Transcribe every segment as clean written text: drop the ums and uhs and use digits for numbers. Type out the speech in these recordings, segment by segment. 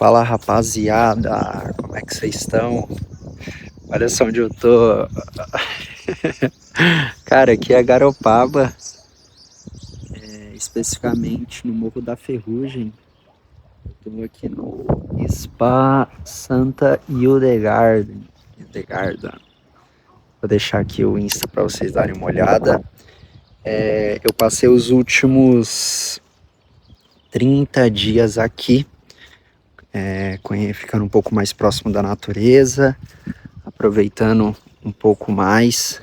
Fala rapaziada, como é que vocês estão? Olha só onde eu tô. Cara, aqui é Garopaba, especificamente no Morro da Ferrugem. Eu tô aqui no Spa Santa Hildegarda. Vou deixar aqui o Insta para vocês darem uma olhada. Eu passei os últimos 30 dias aqui, ficando um pouco mais próximo da natureza, aproveitando um pouco mais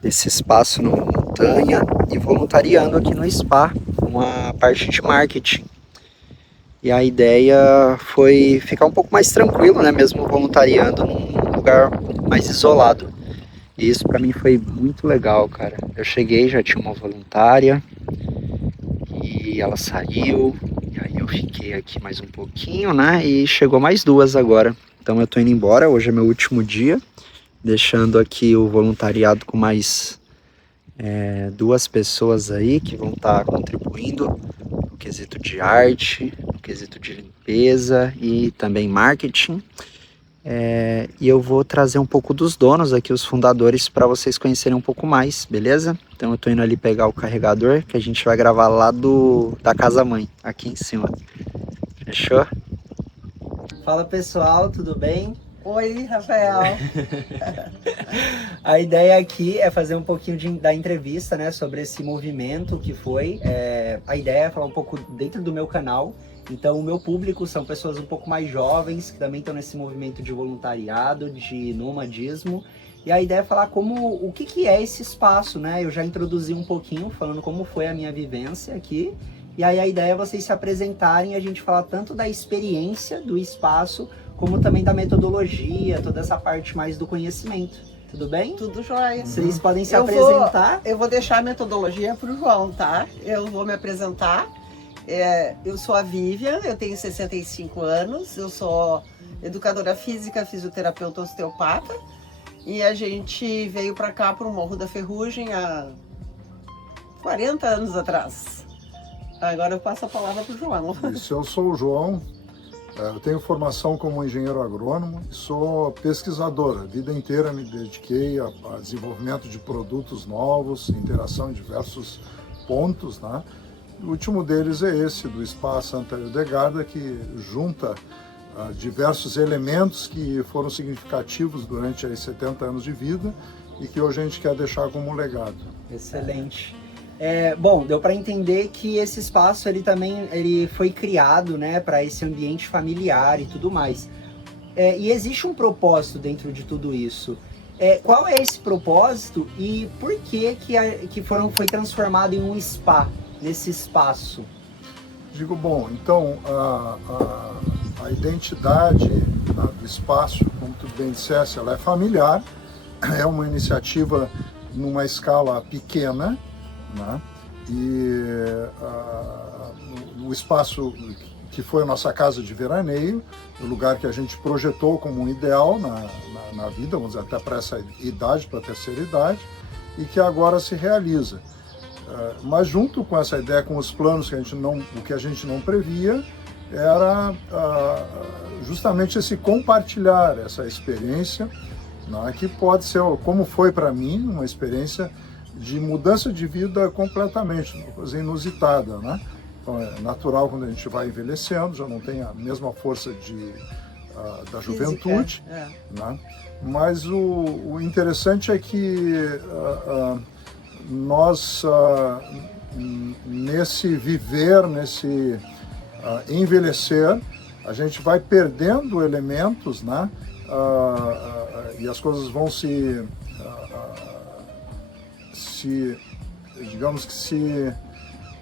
desse espaço na montanha e voluntariando aqui no spa, uma parte de marketing. E a ideia foi ficar um pouco mais tranquilo, né, mesmo voluntariando num lugar mais isolado. E isso para mim foi muito legal, cara. Eu cheguei, já tinha uma voluntária e ela saiu, e aí eu fiquei aqui mais um pouquinho, né, e chegou mais duas agora. Então eu tô indo embora, hoje é meu último dia, deixando aqui o voluntariado com mais duas pessoas aí que vão estar contribuindo no quesito de arte, no quesito de limpeza e também marketing. E eu vou trazer um pouco dos donos aqui, os fundadores, para vocês conhecerem um pouco mais, beleza? Então eu tô indo ali pegar o carregador que a gente vai gravar lá da casa mãe, aqui em cima. Fechou? Fala pessoal, tudo bem? Oi, Rafael. A ideia aqui é fazer um pouquinho da entrevista, né, sobre esse movimento que foi. A ideia é falar um pouco dentro do meu canal. Então, o meu público são pessoas um pouco mais jovens, que também estão nesse movimento de voluntariado, de nomadismo. E a ideia é falar o que é esse espaço, né? Eu já introduzi um pouquinho, falando como foi a minha vivência aqui. E aí a ideia é vocês se apresentarem e a gente falar tanto da experiência do espaço, como também da metodologia, toda essa parte mais do conhecimento. Tudo bem? Tudo jóia. Vocês podem se apresentar. Eu vou deixar a metodologia para o João, tá? Eu vou me apresentar. Eu sou a Vivian, eu tenho 65 anos, eu sou educadora física, fisioterapeuta, osteopata. E a gente veio para cá, para o Morro da Ferrugem, há 40 anos atrás. Agora eu passo a palavra para o João. Isso, eu sou o João. Eu tenho formação como engenheiro agrônomo e sou pesquisador. A vida inteira me dediquei a desenvolvimento de produtos novos, interação em diversos pontos, né? O último deles é esse, do Spa Santa Hildegarda, que junta diversos elementos que foram significativos durante aí 70 anos de vida e que hoje a gente quer deixar como legado. Excelente. Bom, deu para entender que esse espaço ele foi criado, né, para esse ambiente familiar e tudo mais. E existe um propósito dentro de tudo isso. Qual é esse propósito e por que foi transformado em um spa nesse espaço? Digo, bom, então a identidade do espaço, como tu bem disseste, ela é familiar, é uma iniciativa numa escala pequena, né? E o espaço que foi a nossa casa de veraneio, o lugar que a gente projetou como um ideal na vida, vamos dizer, até para essa idade, para a terceira idade, e que agora se realiza. Mas junto com essa ideia, com os planos o que a gente não previa, era justamente esse compartilhar essa experiência, né, que pode ser, como foi para mim, uma experiência de mudança de vida completamente, uma coisa inusitada, né? Então é natural quando a gente vai envelhecendo, já não tem a mesma força da juventude, né? Mas o interessante é que nós, nesse viver, nesse envelhecer, a gente vai perdendo elementos, né? E as coisas vão digamos que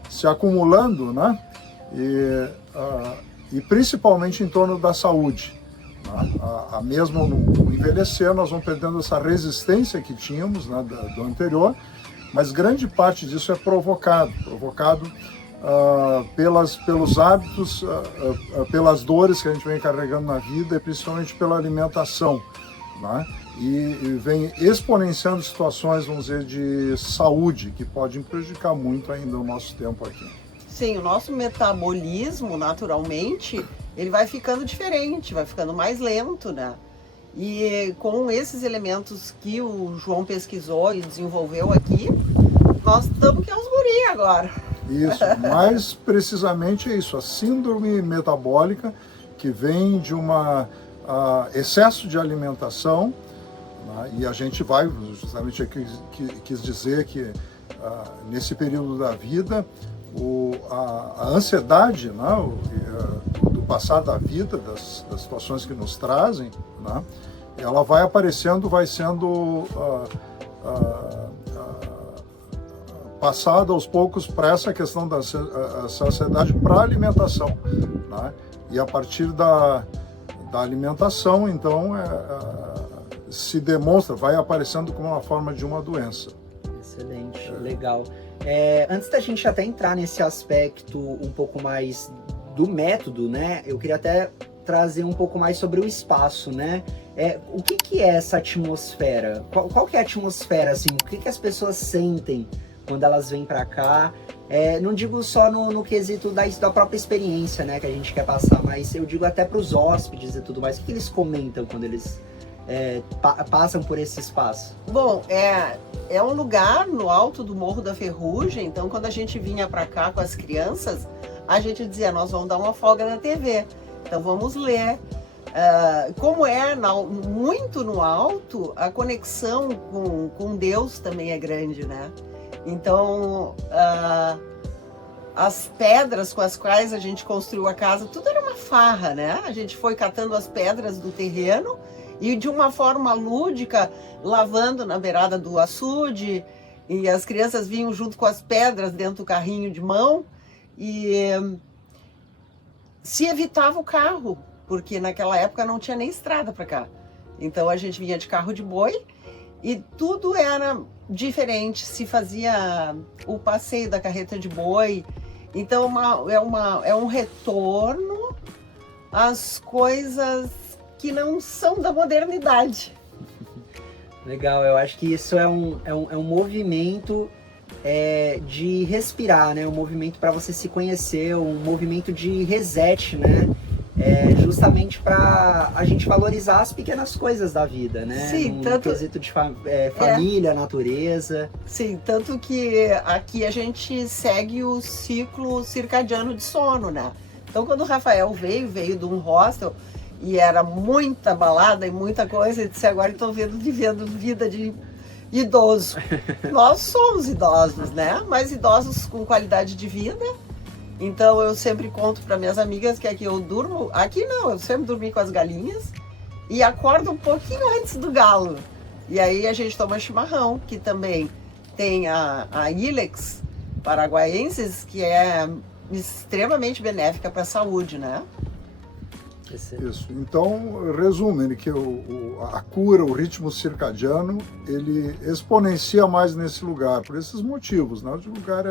se acumulando, né? E principalmente em torno da saúde, né? Mesmo no envelhecer, nós vamos perdendo essa resistência que tínhamos, né, do anterior, mas grande parte disso é provocado pelos hábitos, pelas dores que a gente vem carregando na vida e principalmente pela alimentação, né? E vem exponenciando situações, vamos dizer, de saúde que podem prejudicar muito ainda o nosso tempo aqui. Sim, o nosso metabolismo, naturalmente, ele vai ficando diferente, vai ficando mais lento, né? E com esses elementos que o João pesquisou e desenvolveu aqui, nós estamos que é uns guri agora. Isso, mais precisamente é isso, a síndrome metabólica que vem de excesso de alimentação, né? E a gente vai, justamente aqui quis dizer que nesse período da vida, a ansiedade, né? Do passar da vida, das situações que nos trazem, né? Ela vai aparecendo, vai sendo passada aos poucos para essa questão da ansiedade para a alimentação, né? E a partir da alimentação, então, se demonstra, vai aparecendo como uma forma de uma doença. Excelente, legal. Antes da gente até entrar nesse aspecto um pouco mais do método, né? Eu queria até trazer um pouco mais sobre o espaço, né? O que é essa atmosfera? Qual que é a atmosfera, assim? O que as pessoas sentem quando elas vêm para cá? Não digo só no quesito da própria experiência, né, que a gente quer passar, mas eu digo até para os hóspedes e tudo mais. O que eles comentam quando eles passam por esse espaço? Bom, é um lugar no alto do Morro da Ferrugem, então quando a gente vinha para cá com as crianças, a gente dizia, nós vamos dar uma folga na TV, então vamos ler. Como muito no alto, a conexão com Deus também é grande, né? Então, as pedras com as quais a gente construiu a casa, tudo era uma farra, né? A gente foi catando as pedras do terreno e de uma forma lúdica, lavando na beirada do açude, e as crianças vinham junto com as pedras dentro do carrinho de mão e se evitava o carro, porque naquela época não tinha nem estrada para cá. Então a gente vinha de carro de boi e tudo era diferente, se fazia o passeio da carreta de boi. Então é um retorno às coisas que não são da modernidade. Legal, eu acho que isso é um movimento de respirar, né? Um movimento para você se conhecer, um movimento de reset, né? Justamente para a gente valorizar as pequenas coisas da vida, né? Sim, no quesito de família, natureza. Sim, tanto que aqui a gente segue o ciclo circadiano de sono, né? Então quando o Rafael veio de um hostel e era muita balada e muita coisa, e disse, agora estou vivendo vida de idoso. Nós somos idosos, né? Mas idosos com qualidade de vida. Então eu sempre conto para minhas amigas que aqui eu durmo, aqui não, eu sempre dormi com as galinhas e acordo um pouquinho antes do galo. E aí a gente toma chimarrão, que também tem a Ilex paraguaiensis, que é extremamente benéfica para a saúde, né? Isso. Então, resume que a cura, o ritmo circadiano, ele exponencia mais nesse lugar, por esses motivos, né? O lugar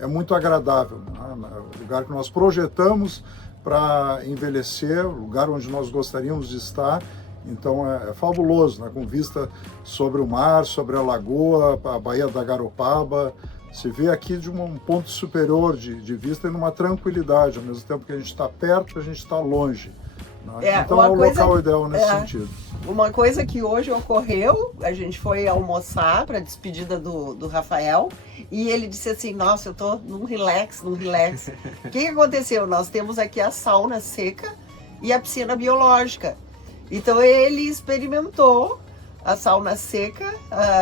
é muito agradável, né? O lugar que nós projetamos para envelhecer, o lugar onde nós gostaríamos de estar. Então, é fabuloso, né? Com vista sobre o mar, sobre a lagoa, a Baía da Garopaba. Se vê aqui de um ponto superior de vista e numa tranquilidade, ao mesmo tempo que a gente está perto, a gente está longe. Então é o local ideal nesse sentido. Uma coisa que hoje ocorreu, a gente foi almoçar para a despedida do Rafael e ele disse assim, nossa, eu tô num relax. O que aconteceu? Nós temos aqui a sauna seca e a piscina biológica. Então ele experimentou a sauna seca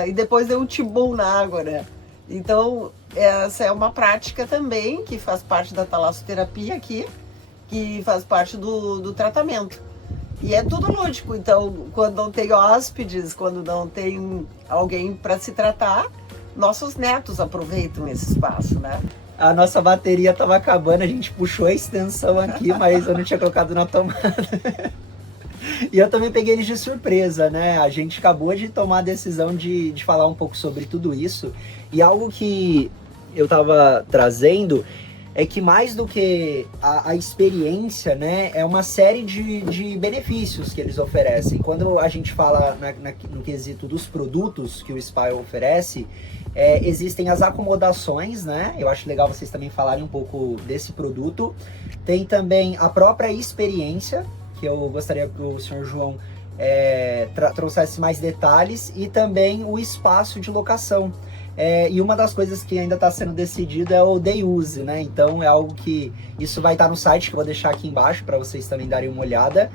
e depois deu um tibum na água, né? Então essa é uma prática também que faz parte da talassoterapia aqui, que faz parte do tratamento. E é tudo lúdico, então quando não tem hóspedes, quando não tem alguém para se tratar, nossos netos aproveitam esse espaço, né? A nossa bateria estava acabando, a gente puxou a extensão aqui, mas eu não tinha colocado na tomada. E eu também peguei eles de surpresa, né? A gente acabou de tomar a decisão de falar um pouco sobre tudo isso. E algo que eu estava trazendo é que mais do que a experiência, né, é uma série de benefícios que eles oferecem. Quando a gente fala no quesito dos produtos que o Spa oferece, existem as acomodações, né? Eu acho legal vocês também falarem um pouco desse produto. Tem também a própria experiência, que eu gostaria que o senhor João trouxesse mais detalhes, e também o espaço de locação. E uma das coisas que ainda está sendo decidido é o day use, né? Então é algo que isso vai estar no site, que eu vou deixar aqui embaixo para vocês também darem uma olhada.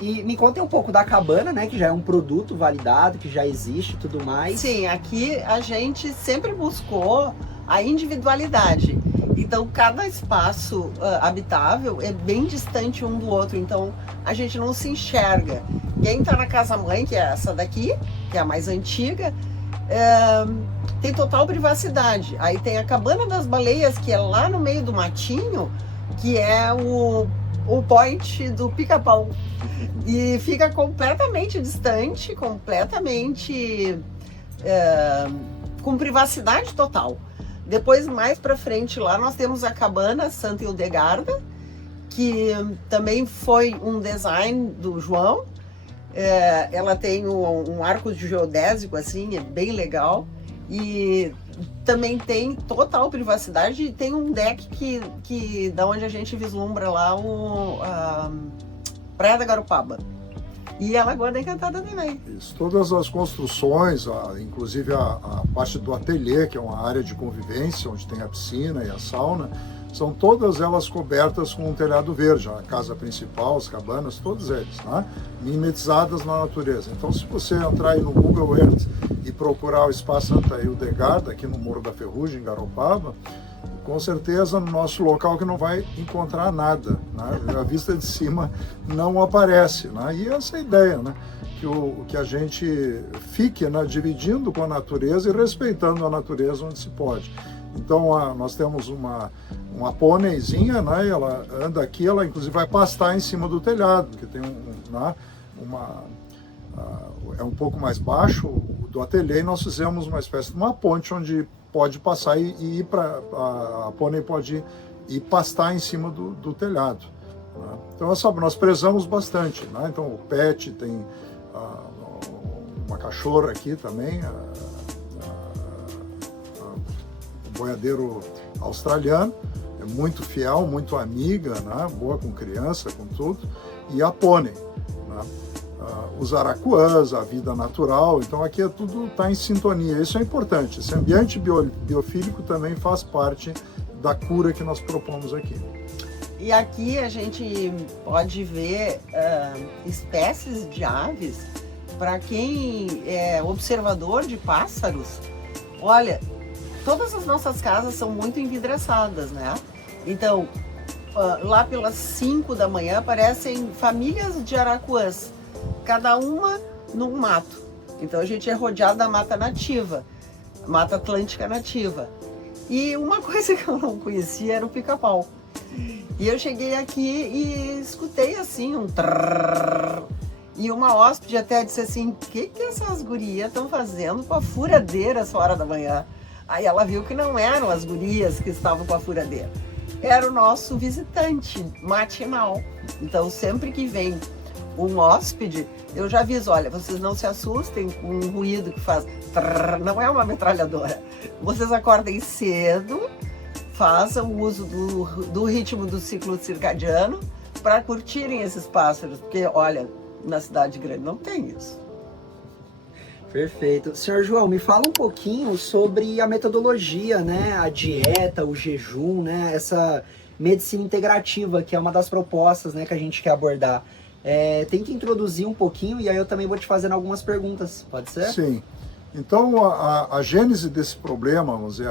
E me contem um pouco da cabana, né? Que já é um produto validado, que já existe e tudo mais. Sim, aqui a gente sempre buscou a individualidade. Então cada espaço habitável é bem distante um do outro, então a gente não se enxerga. Quem está na casa mãe, que é essa daqui, que é a mais antiga, tem total privacidade. Aí tem a cabana das baleias, que é lá no meio do matinho, que é o point do Pica-Pau. E fica completamente distante, completamente com privacidade total. Depois, mais pra frente, lá nós temos a cabana Santa Hildegarda, que também foi um design do João. Ela tem um arco geodésico, assim, é bem legal. E também tem total privacidade e tem um deck que da onde a gente vislumbra lá a Praia da Garopaba. E a Lagoa da Encantada também. Isso, todas as construções, inclusive a parte do ateliê, que é uma área de convivência, onde tem a piscina e a sauna, são todas elas cobertas com um telhado verde, a casa principal, as cabanas, todos eles, né? Mimetizadas na natureza. Então, se você entrar aí no Google Earth e procurar o Espaço Santa Hildegarda, aqui no Morro da Ferrugem, em Garopaba, com certeza no nosso local que não vai encontrar nada, né? A vista de cima não aparece, né? E essa é a ideia, né? Que a gente fique, né, dividindo com a natureza e respeitando a natureza onde se pode. Então nós temos uma pôneizinha, né? Ela anda aqui, ela inclusive vai pastar em cima do telhado, porque tem é um pouco mais baixo do ateliê, e nós fizemos uma espécie de uma ponte onde pode passar e ir para a pônei pode ir pastar em cima do telhado, né? Então nós prezamos bastante, né? Então o pet tem uma cachorra aqui também, o boiadeiro australiano, é muito fiel, muito amiga, né? Boa com criança, com tudo, e a pônei, né? Os aracuãs, a vida natural, então aqui tudo está em sintonia, isso é importante. Esse ambiente biofílico também faz parte da cura que nós propomos aqui. E aqui a gente pode ver espécies de aves. Para quem é observador de pássaros, olha, todas as nossas casas são muito envidraçadas, né? Então, lá pelas 5 da manhã aparecem famílias de aracuãs, cada uma num mato. Então a gente é rodeado da mata nativa, mata atlântica nativa. E uma coisa que eu não conhecia era o pica-pau. E eu cheguei aqui e escutei assim um trrr. E uma hóspede até disse assim: o que essas gurias estão fazendo com a furadeira essa hora da manhã? Aí ela viu que não eram as gurias que estavam com a furadeira, era o nosso visitante matinal. Então sempre que vem um hóspede, eu já aviso: olha, vocês não se assustem com um ruído que faz trrr, não é uma metralhadora. Vocês acordem cedo, façam o uso do ritmo do ciclo circadiano para curtirem esses pássaros, porque olha, na cidade grande não tem isso. Perfeito. Senhor João, me fala um pouquinho sobre a metodologia, né? A dieta, o jejum, né? Essa medicina integrativa, que é uma das propostas, né, que a gente quer abordar. Tenta introduzir um pouquinho e aí eu também vou te fazendo algumas perguntas, pode ser? Sim. Então, a gênese desse problema, vamos dizer,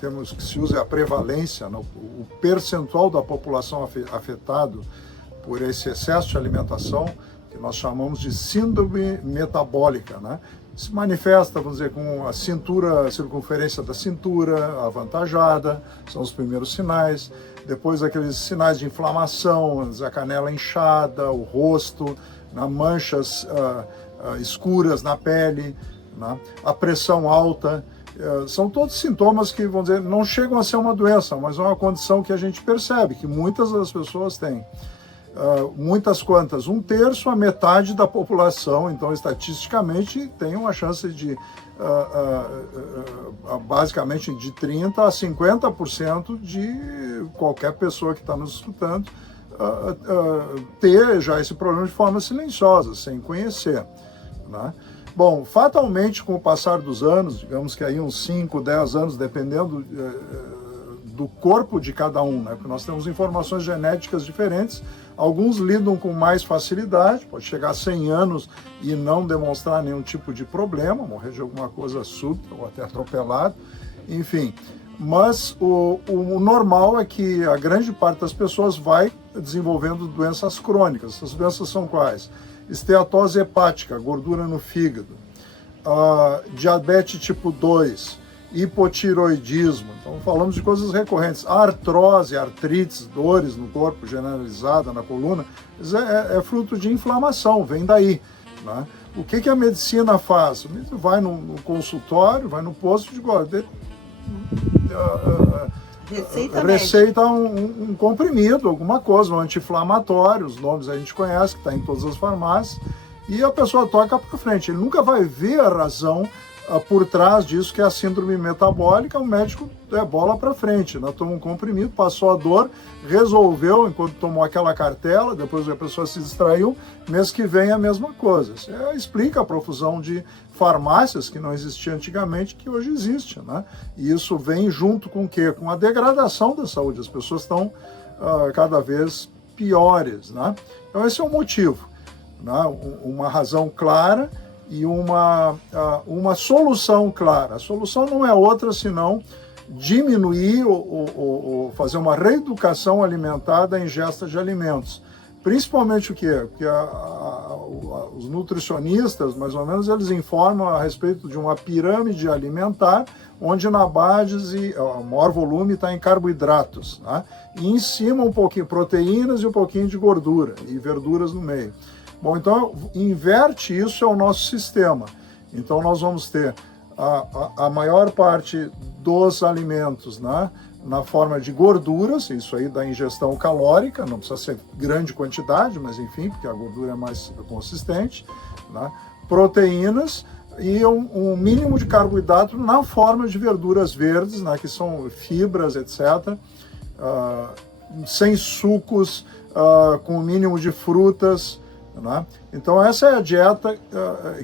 temos que se usa a prevalência, né? O percentual da população afetado por esse excesso de alimentação, que nós chamamos de síndrome metabólica, né? Se manifesta, vamos dizer, com a circunferência da cintura avantajada, são os primeiros sinais. Depois aqueles sinais de inflamação, a canela inchada, o rosto, manchas escuras na pele, né? A pressão alta, São todos sintomas que, vamos dizer, não chegam a ser uma doença, mas é uma condição que a gente percebe, que muitas das pessoas têm. Muitas quantas? 1/3 a metade da população, então estatisticamente tem uma chance de basicamente de 30% a 50% de qualquer pessoa que está nos escutando ter já esse problema de forma silenciosa, sem conhecer, né? Bom, fatalmente, com o passar dos anos, digamos que aí uns 5, 10 anos, dependendo do corpo de cada um, né? Porque nós temos informações genéticas diferentes, alguns lidam com mais facilidade, pode chegar a 100 anos e não demonstrar nenhum tipo de problema, morrer de alguma coisa súbita ou até atropelado, enfim. Mas o normal é que a grande parte das pessoas vai desenvolvendo doenças crônicas. Essas doenças são quais? Esteatose hepática, gordura no fígado, diabetes tipo 2, hipotiroidismo. Então falamos de coisas recorrentes. Artrose, artrites, dores no corpo generalizada, na coluna, é fruto de inflamação, vem daí, né? O que a medicina faz? Vai no consultório, vai no posto de receita um comprimido, alguma coisa, um anti-inflamatório, os nomes a gente conhece, que está em todas as farmácias, e a pessoa toca para frente. Ele nunca vai ver a razão por trás disso, que é a síndrome metabólica. O médico bola para frente, né? Toma um comprimido, passou a dor, resolveu enquanto tomou aquela cartela, depois a pessoa se distraiu, mês que vem a mesma coisa. Isso explica a profusão de farmácias que não existia antigamente, que hoje existe, né? E isso vem junto com o quê? Com a degradação da saúde. As pessoas estão cada vez piores, né? Então esse é o motivo, né? Uma razão clara e uma solução clara. A solução não é outra senão diminuir ou fazer uma reeducação alimentar da ingesta de alimentos. Principalmente o quê? Porque os nutricionistas, mais ou menos, eles informam a respeito de uma pirâmide alimentar, onde na base o maior volume está em carboidratos, né? E em cima um pouquinho proteínas e um pouquinho de gordura e verduras no meio. Bom, então inverte isso, é o nosso sistema. Então nós vamos ter a maior parte dos alimentos, né, na forma de gorduras, isso aí da ingestão calórica, não precisa ser grande quantidade, mas enfim, porque a gordura é mais consistente, né, proteínas e um mínimo de carboidrato na forma de verduras verdes, né, que são fibras, etc., sem sucos, com o mínimo de frutas, né? Então essa é a dieta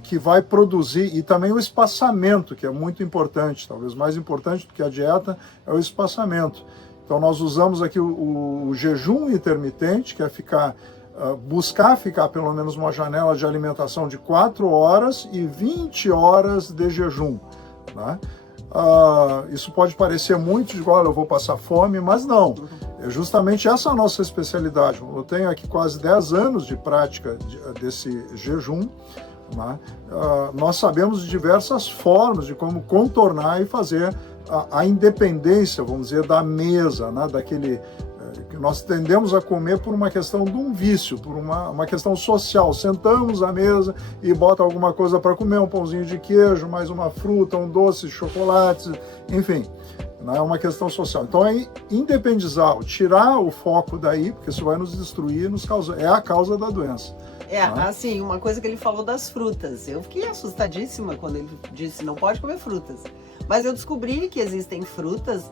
que vai produzir, e também o espaçamento, que é muito importante, talvez mais importante do que a dieta é o espaçamento. Então nós usamos aqui o jejum intermitente, que é buscar ficar pelo menos uma janela de alimentação de 4 horas e 20 horas de jejum, né? Isso pode parecer muito de olha, eu vou passar fome, mas não. É justamente essa a nossa especialidade. Eu tenho aqui quase 10 anos de prática desse jejum, né? Nós sabemos de diversas formas de como contornar e fazer a independência, vamos dizer, da mesa, né? Daquele que nós tendemos a comer por uma questão de um vício, por uma questão social. Sentamos à mesa e bota alguma coisa para comer, um pãozinho de queijo, mais uma fruta, um doce, chocolate, enfim. É uma questão social. Então é independizar, tirar o foco daí, porque isso vai nos destruir, é a causa da doença. Assim, uma coisa que ele falou das frutas. Eu fiquei assustadíssima quando ele disse não pode comer frutas. Mas eu descobri que existem frutas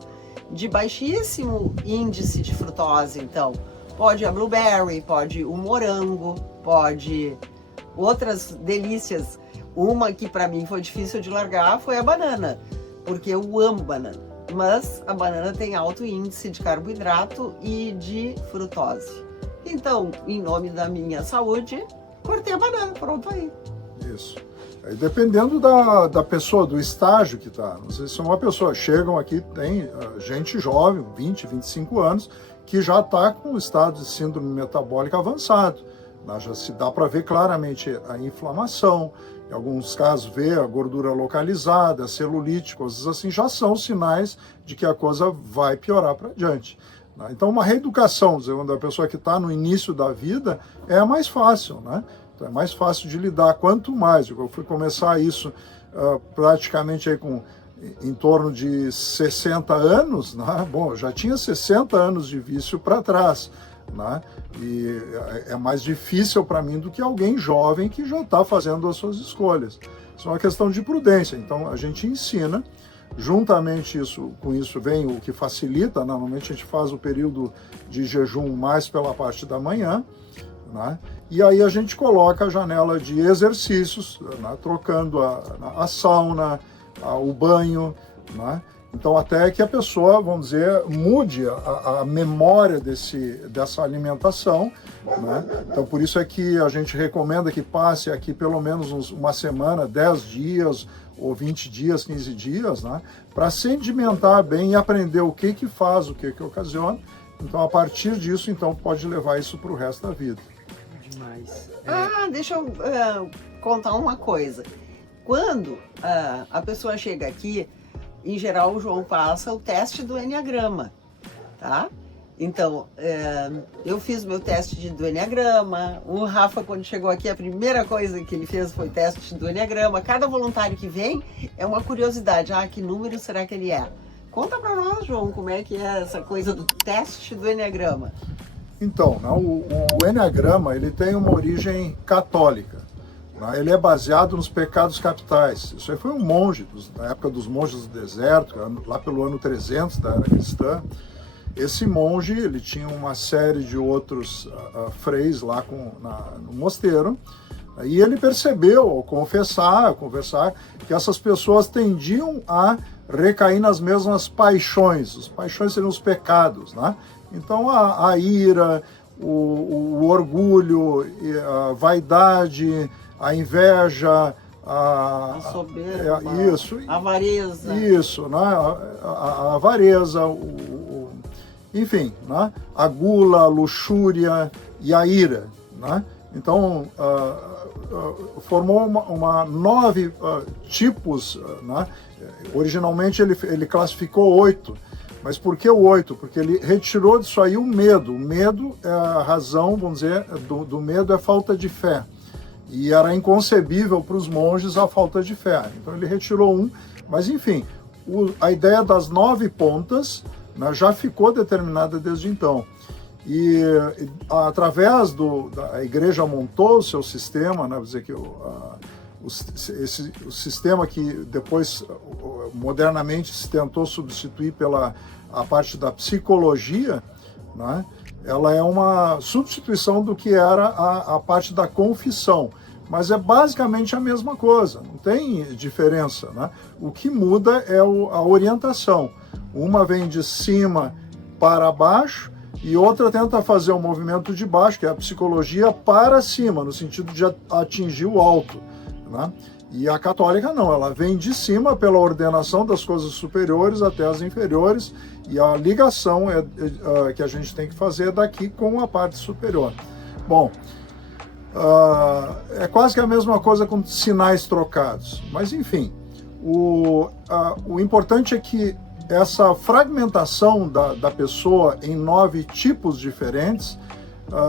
de baixíssimo índice de frutose, então pode a blueberry, pode o morango, pode outras delícias. Uma que para mim foi difícil de largar foi a banana, porque eu amo banana, mas a banana tem alto índice de carboidrato e de frutose. Então, em nome da minha saúde, cortei a banana, pronto aí. Isso. Aí, dependendo da pessoa, do estágio que está. Não sei se uma pessoa, chegam aqui, tem gente jovem, 20, 25 anos, que já está com o estado de síndrome metabólica avançado. Já se dá para ver claramente a inflamação, em alguns casos ver a gordura localizada, celulite, coisas assim, já são sinais de que a coisa vai piorar para diante. Então uma reeducação, quando a pessoa que está no início da vida, é a mais fácil, né? Então, é mais fácil de lidar, quanto mais. Eu fui começar isso praticamente aí com em torno de 60 anos, né? Bom, eu já tinha 60 anos de vício para trás, né? E é mais difícil para mim do que alguém jovem que já está fazendo as suas escolhas. Isso é uma questão de prudência. Então a gente ensina, juntamente com isso vem o que facilita. Normalmente a gente faz o período de jejum mais pela parte da manhã, né? E aí a gente coloca a janela de exercícios, né? Trocando a sauna, o banho, né? Então, até que a pessoa, vamos dizer, mude a memória dessa alimentação, né? Então, por isso é que a gente recomenda que passe aqui pelo menos uma semana, 10 dias, ou 20 dias, 15 dias, né? Para sedimentar bem e aprender o que faz, o que ocasiona. Então, a partir disso, então, pode levar isso para o resto da vida. Demais. Deixa eu contar uma coisa. Quando a pessoa chega aqui, em geral o João passa o teste do Enneagrama, tá? Então, eu fiz meu teste do Enneagrama, o Rafa, quando chegou aqui, a primeira coisa que ele fez foi teste do Enneagrama. Cada voluntário que vem é uma curiosidade, que número será que ele é? Conta para nós, João, como é que é essa coisa do teste do Enneagrama. Então, né, o Enneagrama, ele tem uma origem católica. Né? Ele é baseado nos pecados capitais. Isso aí foi um monge, na época dos monges do deserto, lá pelo ano 300 da era cristã. Esse monge, ele tinha uma série de outros freis lá no mosteiro, e ele percebeu, ao conversar, que essas pessoas tendiam a recair nas mesmas paixões. As paixões seriam os pecados, né? Então, a ira, o orgulho, a vaidade, a inveja, a soberba, a avareza. Isso, né? A avareza, enfim, né? A gula, a luxúria e a ira, né? Então, formou uma 9 tipos, né? Originalmente ele classificou 8, mas por que o 8? Porque ele retirou disso aí o medo. O medo é a razão, vamos dizer, do medo é falta de fé. E era inconcebível para os monges a falta de fé. Então ele retirou um, mas enfim, a ideia das 9 pontas, né, já ficou determinada desde então. E através a igreja montou o seu sistema, né, dizer que o sistema que depois modernamente se tentou substituir pela a parte da psicologia, né, ela é uma substituição do que era a parte da confissão, mas é basicamente a mesma coisa, não tem diferença, né? O que muda é a orientação. Uma vem de cima para baixo e outra tenta fazer um movimento de baixo, que é a psicologia, para cima, no sentido de atingir o alto, né? E a católica não, ela vem de cima pela ordenação das coisas superiores até as inferiores, e a ligação que a gente tem que fazer daqui com a parte superior. Bom, é quase que a mesma coisa com sinais trocados, mas enfim, o importante é que essa fragmentação da pessoa em 9 tipos diferentes,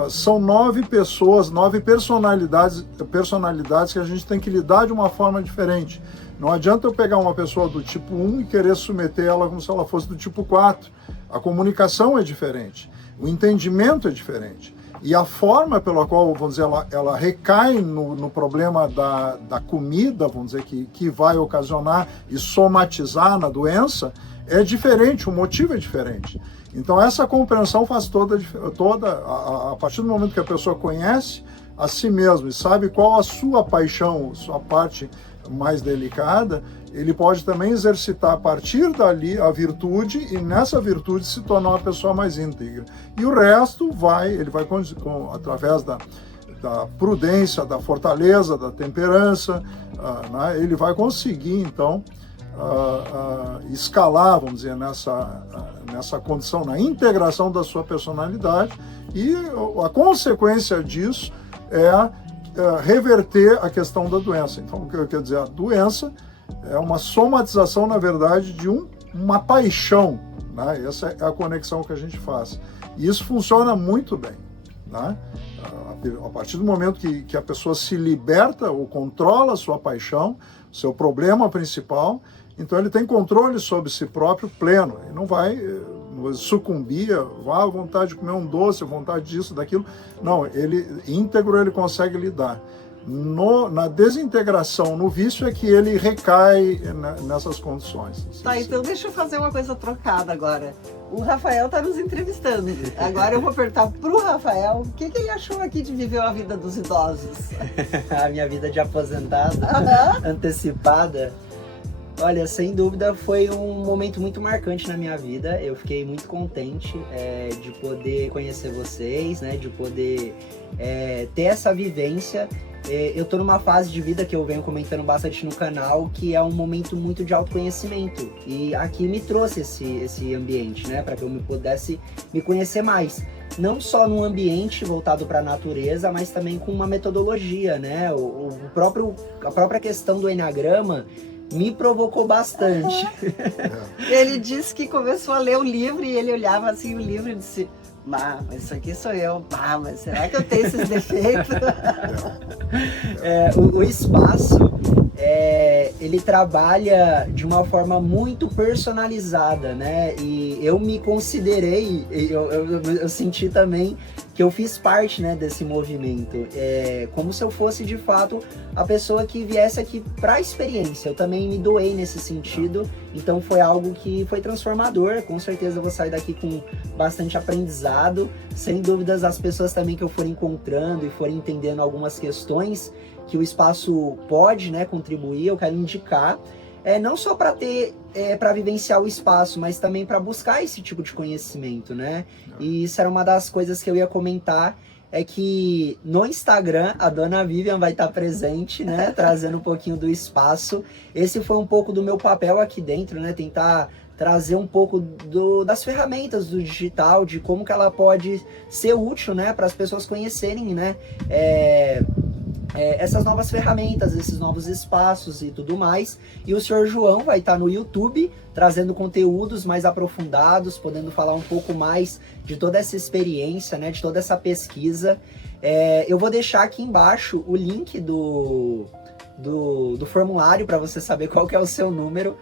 são 9 pessoas, 9 personalidades que a gente tem que lidar de uma forma diferente. Não adianta eu pegar uma pessoa do tipo 1 e querer submeter ela como se ela fosse do tipo 4. A comunicação é diferente, o entendimento é diferente. E a forma pela qual, vamos dizer, ela recai no problema da comida, vamos dizer, que vai ocasionar e somatizar na doença, é diferente, o motivo é diferente. Então essa compreensão faz toda a partir do momento que a pessoa conhece a si mesmo e sabe qual a sua paixão, sua parte mais delicada, ele pode também exercitar a partir dali a virtude e nessa virtude se tornar uma pessoa mais íntegra. E o resto ele vai através da prudência, da fortaleza, da temperança, né, ele vai conseguir então escalar, vamos dizer, nessa condição, na integração da sua personalidade, e a consequência disso é reverter a questão da doença. Então, o que eu quero dizer, a doença é uma somatização, na verdade, de uma paixão, né? Essa é a conexão que a gente faz. E isso funciona muito bem, né? A partir do momento que a pessoa se liberta ou controla a sua paixão, seu problema principal, Então ele tem controle sobre si próprio pleno, ele não vai sucumbir à vontade de comer um doce, à vontade disso, daquilo. Não, ele íntegro ele consegue lidar. Na desintegração, no vício, é que ele recai nessas condições. Tá, então deixa eu fazer uma coisa trocada agora. O Rafael está nos entrevistando. Agora eu vou perguntar pro Rafael o que ele achou aqui de viver a vida dos idosos. A minha vida de aposentado, antecipada. Olha, sem dúvida foi um momento muito marcante na minha vida. Eu fiquei muito contente de poder conhecer vocês, né? De poder ter essa vivência. Eu tô numa fase de vida que eu venho comentando bastante no canal, que é um momento muito de autoconhecimento. E aqui me trouxe esse ambiente, né? Para que eu pudesse me conhecer mais. Não só num ambiente voltado para a natureza, mas também com uma metodologia, né? A própria questão do Eneagrama me provocou bastante. Ele disse que começou a ler o livro e ele olhava assim o livro e disse: mas isso aqui sou eu, mas será que eu tenho esses defeitos? O espaço, ele trabalha de uma forma muito personalizada, né? E eu me considerei, eu senti também que eu fiz parte, né, desse movimento. Como se eu fosse, de fato, a pessoa que viesse aqui para a experiência. Eu também me doei nesse sentido, então foi algo que foi transformador. Com certeza eu vou sair daqui com bastante aprendizado. Sem dúvidas, as pessoas também que eu for encontrando e for entendendo algumas questões que o espaço pode, né, contribuir, eu quero indicar. Não só para ter, para vivenciar o espaço, mas também para buscar esse tipo de conhecimento, né? E isso era uma das coisas que eu ia comentar, é que no Instagram a dona Vivian vai estar presente, né? Trazendo um pouquinho do espaço. Esse foi um pouco do meu papel aqui dentro, né? Tentar trazer um pouco das ferramentas do digital, de como que ela pode ser útil, né? Para as pessoas conhecerem, né? Essas novas ferramentas, esses novos espaços e tudo mais. E o Sr. João vai estar no YouTube trazendo conteúdos mais aprofundados, podendo falar um pouco mais de toda essa experiência, né, de toda essa pesquisa. Eu vou deixar aqui embaixo o link do formulário para você saber qual que é o seu número.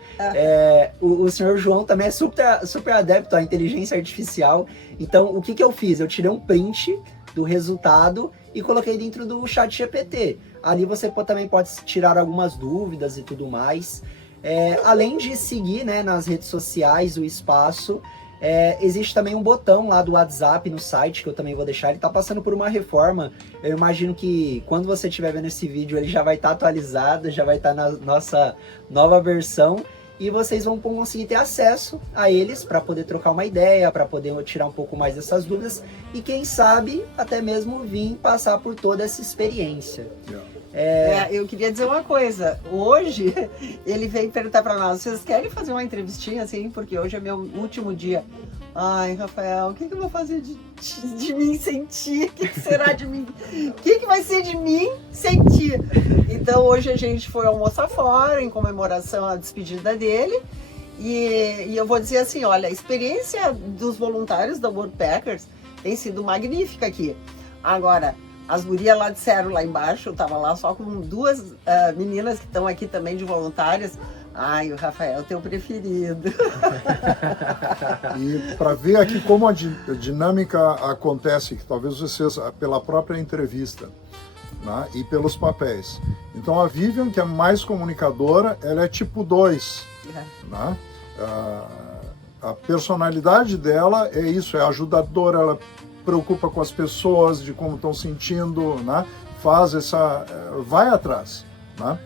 O Sr. João também é super adepto à inteligência artificial. Então, o que eu fiz? Eu tirei um print do resultado e coloquei dentro do ChatGPT. Ali você também pode tirar algumas dúvidas e tudo mais. Além de seguir, né, nas redes sociais o espaço, existe também um botão lá do WhatsApp no site, que eu também vou deixar. Ele está passando por uma reforma. Eu imagino que quando você estiver vendo esse vídeo, ele já vai estar atualizado, já vai estar na nossa nova versão. E vocês vão conseguir ter acesso a eles para poder trocar uma ideia, para poder tirar um pouco mais dessas dúvidas e quem sabe até mesmo vir passar por toda essa experiência. Eu queria dizer uma coisa. Hoje ele veio perguntar para nós: vocês querem fazer uma entrevistinha assim? Porque hoje é meu último dia. Ai, Rafael, o que eu vou fazer de mim sentir? O que será de mim? O que vai ser de mim sentir? Então hoje a gente foi almoçar fora em comemoração à despedida dele. E eu vou dizer assim, olha, a experiência dos voluntários da Woodpeckers tem sido magnífica aqui. Agora, as gurias lá disseram lá embaixo, eu estava lá só com duas meninas que estão aqui também de voluntárias. Ai, o Rafael, teu preferido. E para ver aqui como a dinâmica acontece, que talvez vocês, pela própria entrevista, né, e pelos papéis. Então a Vivian, que é mais comunicadora, ela é tipo 2. Né? A personalidade dela é isso, é ajudadora, ela preocupa com as pessoas, de como estão sentindo, né? Vai atrás. Né?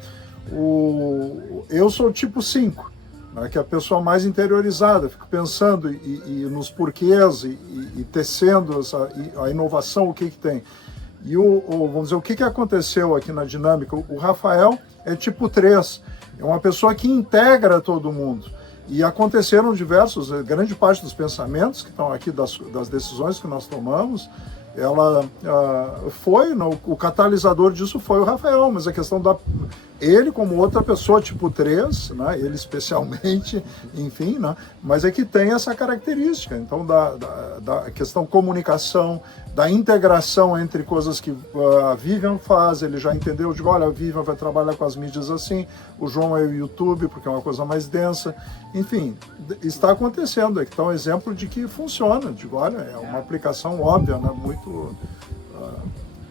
Eu sou tipo 5, né, que é a pessoa mais interiorizada, fico pensando e nos porquês e tecendo a inovação, o que tem. E vamos dizer, o que aconteceu aqui na dinâmica? O Rafael é tipo 3, é uma pessoa que integra todo mundo. E aconteceram grande parte dos pensamentos que estão aqui, das decisões que nós tomamos, o catalisador disso foi o Rafael, mas a questão ele como outra pessoa tipo 3, né? Ele especialmente, enfim, né? Mas é que tem essa característica. Então, da questão comunicação, da integração entre coisas que a Vivian faz, ele já entendeu, eu digo, olha, a Vivian vai trabalhar com as mídias assim, o João é o YouTube, porque é uma coisa mais densa, enfim, está acontecendo, é que está um exemplo de que funciona, digo, olha, é uma aplicação óbvia, né, muito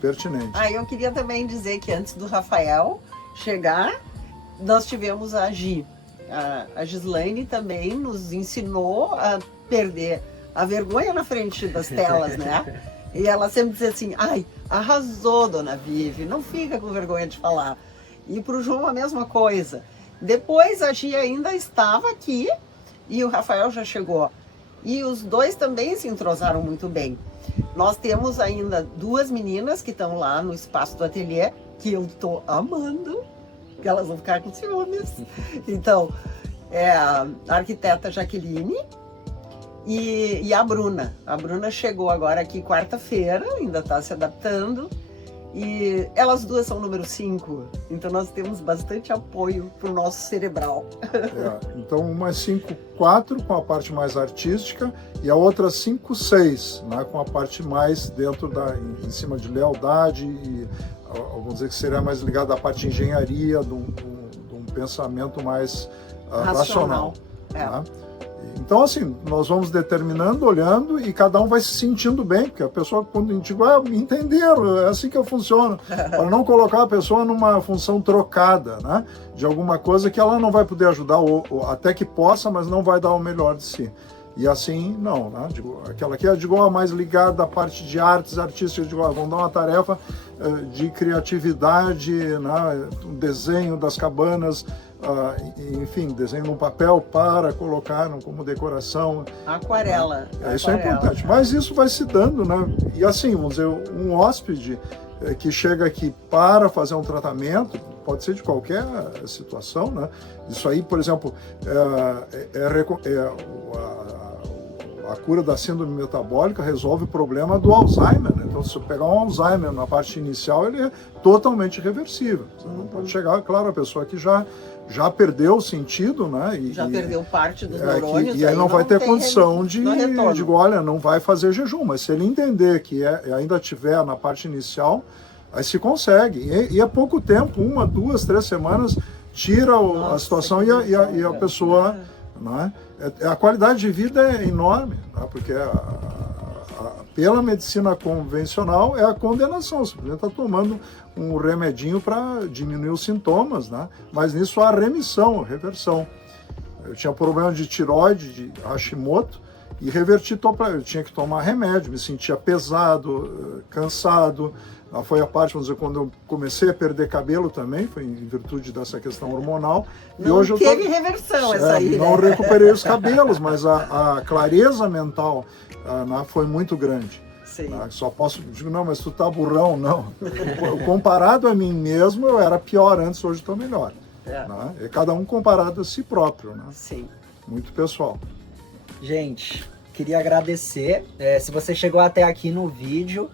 pertinente. Eu queria também dizer que antes do Rafael chegar, nós tivemos a Gi. A Gislaine também nos ensinou a perder a vergonha na frente das telas, né? E ela sempre dizia assim, ai, arrasou, dona Vivi, não fica com vergonha de falar. E para o João a mesma coisa. Depois a Gia ainda estava aqui e o Rafael já chegou. E os dois também se entrosaram muito bem. Nós temos ainda 2 meninas que estão lá no espaço do ateliê, que eu estou amando, que elas vão ficar com ciúmes. Então, é a arquiteta Jaqueline e a Bruna. A Bruna chegou agora aqui quarta-feira, ainda está se adaptando. E elas 2 são número 5, então nós temos bastante apoio para o nosso cerebral. Então uma é 5-4 com a parte mais artística e a outra 5-6, né, com a parte mais dentro em cima de lealdade e vamos dizer que seria mais ligado à parte de engenharia, de um pensamento mais racional. Né? Então, assim, nós vamos determinando, olhando, e cada um vai se sentindo bem, porque a pessoa, quando a gente vai, entenderam, é assim que eu funciono, para não colocar a pessoa numa função trocada, né, de alguma coisa que ela não vai poder ajudar, ou até que possa, mas não vai dar o melhor de si. E assim, não, né? Aquela que é mais ligada à parte de artes artísticas, vamos dar uma tarefa de criatividade, né? Um desenho das cabanas, enfim, desenho no papel para colocar como decoração. Aquarela. Isso é importante, mas isso vai se dando, né? E assim, vamos dizer, um hóspede que chega aqui para fazer um tratamento, pode ser de qualquer situação, né? Isso aí, por exemplo, a cura da síndrome metabólica resolve o problema do Alzheimer, né? Então, se você pegar um Alzheimer na parte inicial, ele é totalmente reversível. Você não pode chegar, claro, a pessoa que já perdeu o sentido, né? Já perdeu parte dos neurônios. E aí não vai ter condição de olha, não vai fazer jejum, mas se ele entender que ainda tiver na parte inicial, aí se consegue. E é pouco tempo, 1, 2, 3 semanas, tira a situação e a pessoa... Né? A qualidade de vida é enorme, né? Porque pela medicina convencional é a condenação, você está tomando um remedinho para diminuir os sintomas, né? Mas nisso há remissão, reversão. Eu tinha problema de tireoide, de Hashimoto, e reverti, eu tinha que tomar remédio, me sentia pesado, cansado. Foi a parte, vamos dizer, quando eu comecei a perder cabelo também, foi em virtude dessa questão hormonal. Não, e hoje teve reversão essa aí, não recuperei os cabelos, mas a clareza mental foi muito grande. Sim. Só posso dizer, não, mas tu tá burrão, não. Comparado a mim mesmo, eu era pior antes, hoje estou melhor. Né? É cada um comparado a si próprio. Né? Sim. Muito pessoal. Gente, queria agradecer. Se você chegou até aqui no vídeo,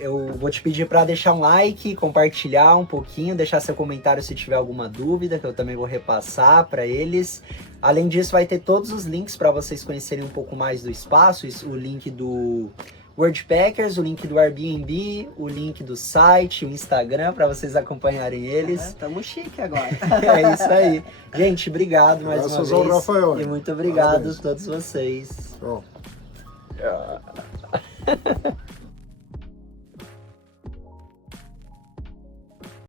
eu vou te pedir para deixar um like, compartilhar um pouquinho, deixar seu comentário se tiver alguma dúvida, que eu também vou repassar para eles. Além disso, vai ter todos os links para vocês conhecerem um pouco mais do espaço, o link do Worldpackers, o link do Airbnb, o link do site, o Instagram, para vocês acompanharem eles. Estamos chique agora. É isso aí. Gente, obrigado mais uma vez. Graças ao Rafael. E muito obrigado a todos vocês. Tchau.